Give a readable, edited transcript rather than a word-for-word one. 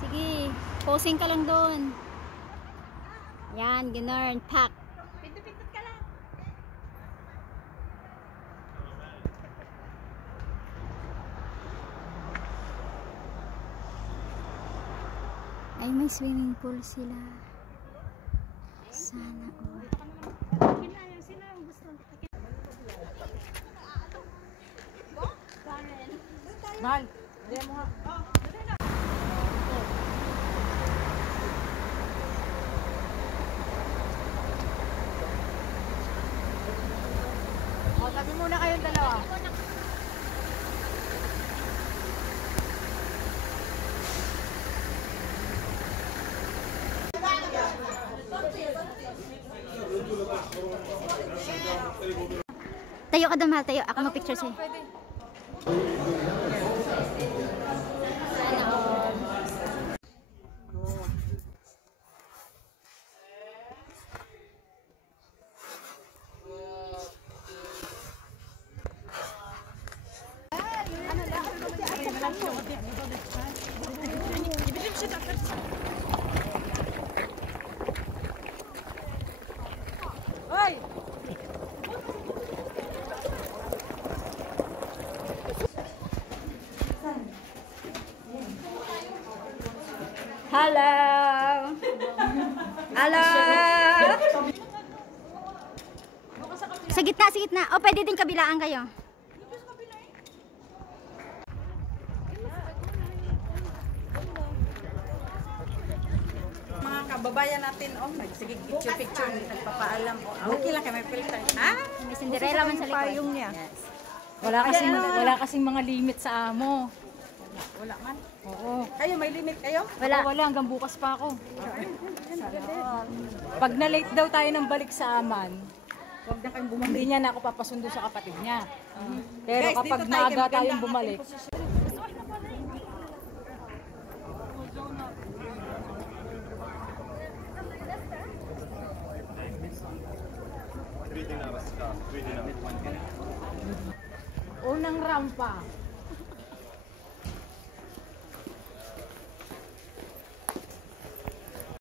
Sige, posing ka lang doon. Yan, ganun, pack. Pinto-pintot ka lang. Ay, may swimming pool sila. Sana all. Sino yung gusto? Mahal. Ayan mo nga. Tabi muna kayong dalawa. Tayo ka doon, mahal. Tayo. Ako mag-picture sa'yo. Hoy! Hello! Hello! Sa gitna, sa gitna. O, pwede din kabilaan kayo. Mga kababayan natin, oh, sige, picture, nagpapaalam. Oh, okay lang, may filter. Ha? May Cinderella man sa likod. Payong niya. Wala kasing mga limit sa amo. Wala man. Oo. Kayo, may limit kayo? Wala, hanggang bukas pa ako. Pag na-late daw tayo ng balik sa aman, Huwag na kayong bumalik. hindi niya na ako papasundo sa kapatid niya. Pero Guys, kapag dito tayo, maaga maganda tayong ang bumalik, ating posisyon. unang rampa.